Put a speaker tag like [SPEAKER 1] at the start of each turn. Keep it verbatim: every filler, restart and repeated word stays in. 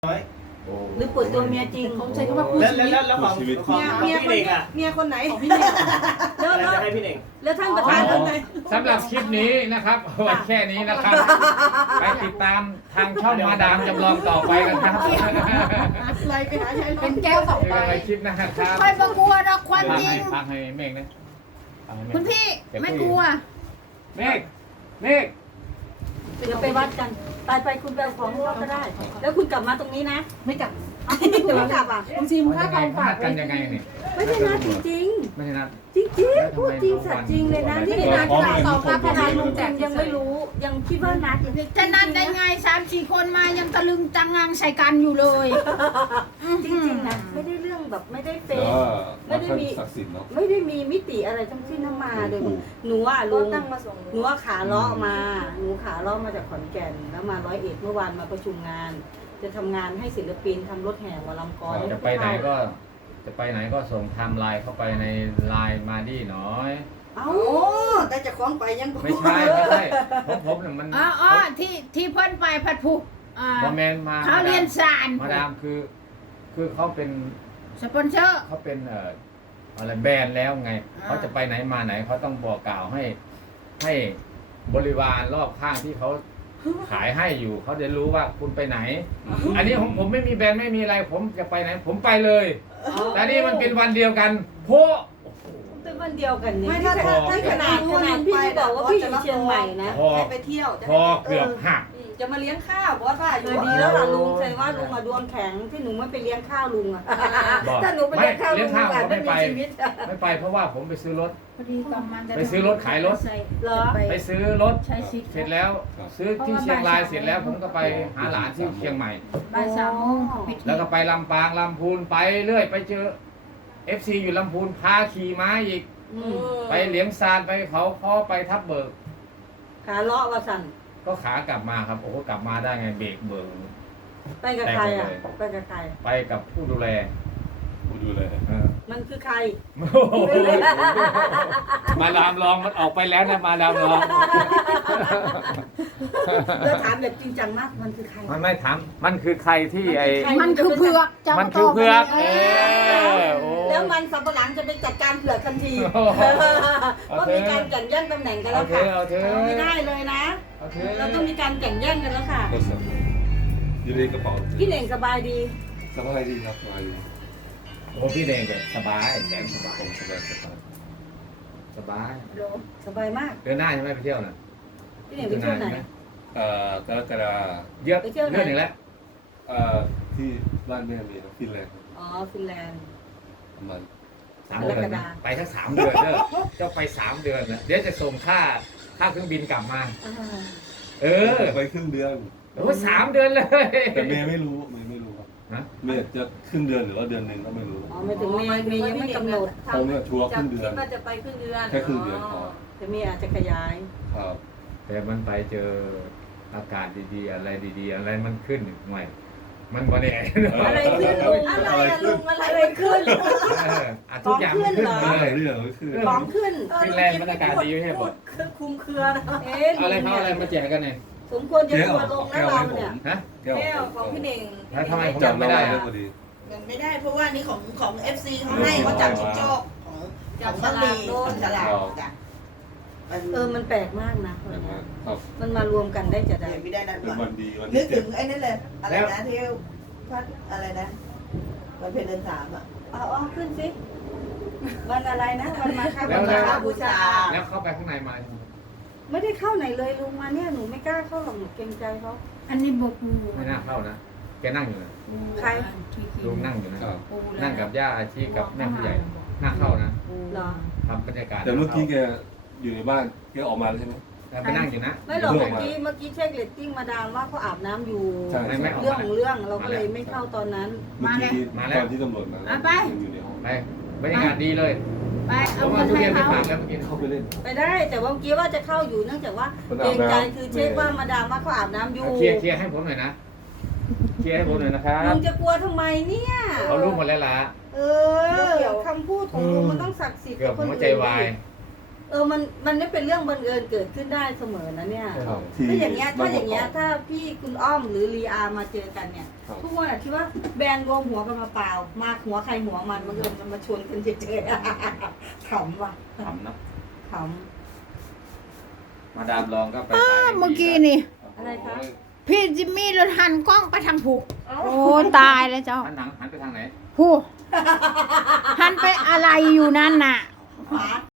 [SPEAKER 1] น้อย
[SPEAKER 2] หรือเปิดตัวเมียจริง
[SPEAKER 3] เขาใช้คำว่าคู่
[SPEAKER 1] แล้ว
[SPEAKER 3] ชี
[SPEAKER 1] แล้ว
[SPEAKER 3] วิต
[SPEAKER 1] แล้วของของ
[SPEAKER 4] เมีย
[SPEAKER 1] พี่
[SPEAKER 4] คน
[SPEAKER 1] เน่งอ่ะ
[SPEAKER 4] เมียคนไหน
[SPEAKER 3] ของพี่เน่ง
[SPEAKER 4] แล้ว
[SPEAKER 1] อะไร
[SPEAKER 4] แล้ว
[SPEAKER 1] จะให้พี่เน่ง
[SPEAKER 4] แล้วท่านประธานคนไหน
[SPEAKER 5] สำหรับคลิปนี้นะครับไว้แค่นี้นะครับ ไปติดตามทางช่องมาดามจำลองต่อไปกันครับ
[SPEAKER 4] ไล่ไปหาชาย
[SPEAKER 3] เป็นแก้วสอง
[SPEAKER 5] เจอ
[SPEAKER 3] ใบ
[SPEAKER 5] กันในคลิปหนะครับ
[SPEAKER 6] ค่อยประกลัวดอกความ
[SPEAKER 5] ฟัง
[SPEAKER 6] จริ
[SPEAKER 5] ให้
[SPEAKER 6] ง
[SPEAKER 5] ฟังให้เมฆนะฟังให้เมฆ
[SPEAKER 6] คุณพี่ไม่กลัว
[SPEAKER 5] เมฆเมฆ
[SPEAKER 4] เดี๋ยวไปวัดกัน ตายไปคุณไปเอาของเขาก็ได้ แล้วคุณกลับมาตรงนี้นะ
[SPEAKER 3] ไม่กลับ
[SPEAKER 4] คุณไม่กลับอ่ะ
[SPEAKER 3] คุณซีมค่าทองฝาก
[SPEAKER 5] กันยังไงนี่
[SPEAKER 4] ไม่ใช่นะจริง
[SPEAKER 5] ไม่ใช่นัด
[SPEAKER 4] ๆ จริงๆพูดจริงสัตย์จริงเลยนะนี่นะขนาดต่อมาขนาดลุงแจกยังไม่รู้ ยังคิดว่านัด
[SPEAKER 6] จะนัดได้ไงสามสี่คนมายังตะลึงจังงังใส่กันอยู่เลย
[SPEAKER 4] จริงๆนะไม่ได้เรื่องแบบไม่ได้เป็น
[SPEAKER 7] ก็
[SPEAKER 4] ไม่ได้มี
[SPEAKER 7] ศักดิ์สิทธิ์เนาะ
[SPEAKER 4] ไม่ได้มีมิติอะไรทั้งสิ้นทั้งมาเลยหนูอ่ะลุงหนูว่าขาเลาะมา หนูขาเลาะมาจากขอนแก่นแล้วมาร้อยเอ็ดเมื่อวานมาประชุมงาน จะทำงานให้ศิลปินทำรถแห่วอลำกร
[SPEAKER 5] จะไปไหนก็ จะไปไหนก็ส่งไทม์ไลน์เข้าไปในไลน์มาดีหน่อย
[SPEAKER 4] เอ้าแต่จะคล้องไปยัง
[SPEAKER 5] ไม่ใช่ไม่ใช่ผมผมเนี่ยมัน
[SPEAKER 6] อ๋ออ๋อที่ที่เพิ่นไปผัดผูกอ่า
[SPEAKER 5] บอแมนมา
[SPEAKER 6] เขาเรียนสาร
[SPEAKER 5] มาดามคือ คือเขาเป็น
[SPEAKER 6] สปอนเซอร์
[SPEAKER 5] เขาเป็นเอ่ออะไรแบรนด์แล้วไง
[SPEAKER 6] อ่า
[SPEAKER 5] เขาจะไปไหนมาไหนเขาต้องบอกกล่าวให้ให้บริวารรอบข้างที่เขาขายให้อยู่เขาจะรู้ว่าคุณไปไหน อันนี้ผมผมไม่มีแบรนด์ไม่มีอะไร ผมจะไปไหน ผมไปเลยแต่นี่มันเป็นวันเดียวกันโพะ
[SPEAKER 4] เป็นวันเดียวกันเนี่ย
[SPEAKER 3] ไม่ถ้า
[SPEAKER 4] ที่
[SPEAKER 3] ถ้า
[SPEAKER 4] ขนาดขนาดพี่บอกว่าพี่อยู่เชียงใหม่นะ
[SPEAKER 5] พอ
[SPEAKER 4] ให้ไปเที่ยวจะ
[SPEAKER 5] พอเกือบหัก
[SPEAKER 4] จะมาเลี้ยงข้าวเพราะว่าป้าอยู่ดีแล้วล่ะลุงแสดงว่าลุงอะดวงแข็งที่หนูไม่ไปเลี้ยงข้าวลุงอะ
[SPEAKER 5] บอก
[SPEAKER 4] ถ้าหนูไปเลี้ยงข้าว
[SPEAKER 5] ไม่เลี้
[SPEAKER 4] ลุ
[SPEAKER 5] ย
[SPEAKER 4] ง
[SPEAKER 5] งข้าว
[SPEAKER 4] อาจ
[SPEAKER 5] ผมไม่
[SPEAKER 4] ไม่
[SPEAKER 5] ไป
[SPEAKER 4] มีชีวิต
[SPEAKER 5] ไม่ไปเพราะว่าผมไปซื้อรถ
[SPEAKER 6] พอดีกำมัน
[SPEAKER 5] ไปซื้อรถขายรถ
[SPEAKER 4] เหรอ
[SPEAKER 5] ไปซื้อรถ
[SPEAKER 6] ใช้สิทธิ์
[SPEAKER 5] เสร็จแล้ว ซื้อที่เชียงรายเสร็จแล้วผมก็ไปหาหลานที่เชียงใหม่
[SPEAKER 6] บ่ายสามโมงปิด
[SPEAKER 5] แล้วก็ไปลำปางลำพูนไปเรื่อยไปเจอ เอฟ ซี อยู่ลำพูนพาขี่ม้าอีก
[SPEAKER 4] อืม
[SPEAKER 5] ไปเหลียงซานไปเขาค้อไปทับเบิก
[SPEAKER 4] ขาเลาะวาสัน
[SPEAKER 5] ก็ขากลับมาครับโอ้โหกลับมาได้ไงเบรกเบิก
[SPEAKER 4] ไปกับใครอ่ะ
[SPEAKER 5] ไปหมดเลย
[SPEAKER 4] ไปกับใคร
[SPEAKER 5] ไปกับผู้ดูแล
[SPEAKER 7] ผู้ดูแล
[SPEAKER 5] เออ
[SPEAKER 4] มันคือใคร
[SPEAKER 5] โอ้โหมาดามลองมันออกไปแล้วนะมาดามลอง
[SPEAKER 4] แล้วถามแบบจริงจังมากมันคือใคร
[SPEAKER 5] มันไม่ถามมันคือใครที่ไอ
[SPEAKER 6] มันคือเผือกเจ้า
[SPEAKER 5] มันคือเผือก
[SPEAKER 6] เอ
[SPEAKER 5] เอ
[SPEAKER 6] อ
[SPEAKER 5] อโอ้
[SPEAKER 4] แล้วมันสับปะหลังจะไปจัดการเผือกทันที
[SPEAKER 5] โอ้โห
[SPEAKER 4] ก็มีการแข่งแย่งตำแหน่งกัน
[SPEAKER 5] เอา
[SPEAKER 4] แล้ว
[SPEAKER 5] เถ
[SPEAKER 4] ค่ะ
[SPEAKER 5] อะเอาเถอะ
[SPEAKER 4] ไม่ได้เลยนะ
[SPEAKER 5] เอาเถอะ
[SPEAKER 4] เราต้องมีการแข่งแย่งกันแล้วค่ะ
[SPEAKER 7] โทรศัพท์อยู่ในกระเป๋า
[SPEAKER 4] พี่เหน่งสบายดี
[SPEAKER 7] สบายดีครับสบายดี
[SPEAKER 5] โอ้พี่เดงก็สบายแสนสบาย
[SPEAKER 7] ผมสบายสบาย
[SPEAKER 5] สบาย
[SPEAKER 4] สบายมาก
[SPEAKER 5] เดือนหน้าใช่ไหมไปเที่ยวน่ะ
[SPEAKER 4] พี่เหน่งไปเที่ยวไหน
[SPEAKER 7] เอ่อกรกฎา
[SPEAKER 5] เยอะ
[SPEAKER 4] ไปเที่ยวไหน
[SPEAKER 5] เรื่องหนึ่งแล้ว
[SPEAKER 7] เอ่อที่บ้านแม่มีครับฟินแลนด์ครับ
[SPEAKER 4] อ๋อฟินแลนด์
[SPEAKER 7] ประมาณ
[SPEAKER 5] สามเดือนนะไปทั้งสามเดือนเด้อเจ้าไปสามเดือนนะเดี๋ยวจะส่งค่าค่าเครื่องบินกลับมา
[SPEAKER 4] อ่า
[SPEAKER 5] เออ
[SPEAKER 7] ไปครึ่งเดือน
[SPEAKER 5] โอ้สามเดือนเลย
[SPEAKER 7] แต่เมย์ไม่รู้เมย์ไม่รู้ครับ
[SPEAKER 5] ฮะ
[SPEAKER 7] เมย์จะครึ่งเดือนหรือว่าเดือนหนึ่งก็ไม่รู้
[SPEAKER 4] อ๋อไม่ถึงเมย์เมย์ยังไม่กำหนด
[SPEAKER 7] เขาเนี่ยชัวร์ครึ่งเดือน
[SPEAKER 3] คิดว่าจะไปครึ่งเดือน
[SPEAKER 7] แค่ครึ่งเดือนพอ
[SPEAKER 4] แต่เมย์อาจจะขยาย
[SPEAKER 7] ครับ
[SPEAKER 5] แต่มันไปเจออากาศดีๆ อะไรดีๆ อะไรมันขึ้นหน่อยมันบ่แน่
[SPEAKER 4] อะไรขึ้นลุงอะไรอะลุงอะไรขึ้น
[SPEAKER 5] เอออ่ะทุกอย่างมันขึ้นหมด
[SPEAKER 7] อะไร
[SPEAKER 5] เลย
[SPEAKER 7] เรื่องก็คือ
[SPEAKER 4] ของขึ้น
[SPEAKER 5] ฟินแลนด์มันอากาศดีไม่ใช่หรอ
[SPEAKER 4] คือคุมเครือนะเอ๊ะ
[SPEAKER 5] เอาอะไรเขาเอาอะไรมาแจกกันเนี่ย
[SPEAKER 4] สมควรจะทัวร์ลงนะเราเนี่ย
[SPEAKER 5] ฮะ
[SPEAKER 7] แก้ว
[SPEAKER 3] แก้วของพี่เน่ง
[SPEAKER 5] แล้วทำไมผม
[SPEAKER 7] จับ
[SPEAKER 5] จำ
[SPEAKER 7] ไม่
[SPEAKER 5] ไม่
[SPEAKER 7] ได้
[SPEAKER 5] ได้
[SPEAKER 7] เล
[SPEAKER 5] อะ
[SPEAKER 7] ยพอดี
[SPEAKER 8] มันไม่ได้เพราะว่านี่ของของเอฟซีเขาให้เขาจับชิงโชคของของมัลลีจับฉลากจ้ะ
[SPEAKER 4] เออมันแปลกมากนะ
[SPEAKER 7] ครับ
[SPEAKER 4] มันมารวมกันได้จะได้
[SPEAKER 8] เดี๋ยวไม่ได้นัด
[SPEAKER 7] เป็น
[SPEAKER 8] วั
[SPEAKER 7] วัน นดีวัน
[SPEAKER 8] นึ
[SPEAKER 7] ที่
[SPEAKER 8] ก
[SPEAKER 7] เจ็
[SPEAKER 8] ถึ
[SPEAKER 7] ด
[SPEAKER 8] งไอ้นั่นเลยอะไรนะที่พัดอะไรนะวันเพ็ญเดือนสามอ่ะ
[SPEAKER 4] เอาเอาขึ้นสิวันอะไรนะวันมาค้า
[SPEAKER 5] แล้ว
[SPEAKER 4] บู
[SPEAKER 5] แล้ว
[SPEAKER 4] ชาบูชา
[SPEAKER 5] แล้วเข้าไปข้างในมา
[SPEAKER 4] ไม่ได้เข้าไหนเลยลุงมาเนี่ยหนูไม่กล้าเข้าหรอกหนูเกรงใจเขา
[SPEAKER 6] อันนี้บกู
[SPEAKER 5] ไม่น่าเข้านะแกนั่งอยู่นะ
[SPEAKER 4] ใคร
[SPEAKER 5] ลุงนั่งอยู่นะ
[SPEAKER 7] ครับ
[SPEAKER 5] นั่งกับย่าอาชีกับแม่ผู้ใหญ่น่าเข้านะ
[SPEAKER 4] เหรอ
[SPEAKER 5] ทำบรรยากาศ
[SPEAKER 7] แต่เมื่อกี้แกอยู่ในบ้านแกออกมาแล้วใช่ไหม
[SPEAKER 5] แล้วไปนั่งอยู่นะ
[SPEAKER 4] ไม่หรอกเมื่อกี้เมื่อกี้เช็คเรตติ้งมาดามว่าเขาอาบน้ำอยู่
[SPEAKER 7] ใช่
[SPEAKER 5] ไม่ไม่
[SPEAKER 4] เรื่องของเรื่องเราก็เลยไม่เข้าตอนนั้น
[SPEAKER 7] เมื่อกี้ตอนที่ตำรวจมาอยู่ในห้อง
[SPEAKER 5] ไปบรรยากาศดีเลย
[SPEAKER 6] ไป
[SPEAKER 5] ผ
[SPEAKER 6] เอา
[SPEAKER 5] ม
[SPEAKER 6] เงิ
[SPEAKER 5] เอา
[SPEAKER 6] น
[SPEAKER 5] ทุเรี
[SPEAKER 6] ให้
[SPEAKER 5] ยนไป
[SPEAKER 6] เขา
[SPEAKER 5] ฝากแล้วเมื่อกี้
[SPEAKER 7] เข้าไปเล่น
[SPEAKER 4] ไปได้แต่ว่าเมื่อกี้ว่าจะเข้าอยู่เนื่องจากว่า
[SPEAKER 7] คน
[SPEAKER 4] เกร
[SPEAKER 7] อาบ
[SPEAKER 4] ง
[SPEAKER 7] น้ำ
[SPEAKER 4] ใจคือเช็คว่ามาดามว่าเขาอาบน้ำอยู่
[SPEAKER 5] เคลียร์เคลียร์ให้ผมหน่อยนะเคลียร์ให้ผมหน่อยนะครับ
[SPEAKER 4] ลุงจะกลัวทำไมเนี่ย
[SPEAKER 5] เขารู้หมดแล้วล่ะ
[SPEAKER 4] เออคำพูดของลุงมันต้องศักดิ์สิทธิ์
[SPEAKER 5] เกือบหัวใจวาย
[SPEAKER 4] เเออมันมันไม่เป็นเรื่องบังเอิญเกิดขึ้นได้เสมอนะเนี่ย
[SPEAKER 7] ครับ
[SPEAKER 4] ถ้าอย่างเงี้ยถ้าอย่างเงี้ย
[SPEAKER 7] บงก
[SPEAKER 4] ถ้าพี่คุณอ้อมหรือลีอามาเจอกันเนี่ย
[SPEAKER 7] ครับ
[SPEAKER 4] ทุกคนอะคิดว่าแบรนด์รวมหัวกันมาเปล่ามาหัวใครหัวมันบังเอิญมันมาชนกันเฉยๆ ขำว่ะ
[SPEAKER 5] ทำนะ
[SPEAKER 4] ข
[SPEAKER 5] มาดามลองก็ไป
[SPEAKER 6] อ้า
[SPEAKER 5] ถ่าย
[SPEAKER 6] เมื่อกี้นี่
[SPEAKER 4] อะไรคะ
[SPEAKER 6] พี่จิมมี่รถหันกล้องไปทางผูกโอ้ตายแล้วเจ้า
[SPEAKER 5] หันหนังหันไปทางไหน
[SPEAKER 6] ผูหันไปอะไรอยู่นั่นน่ะ
[SPEAKER 4] ขวา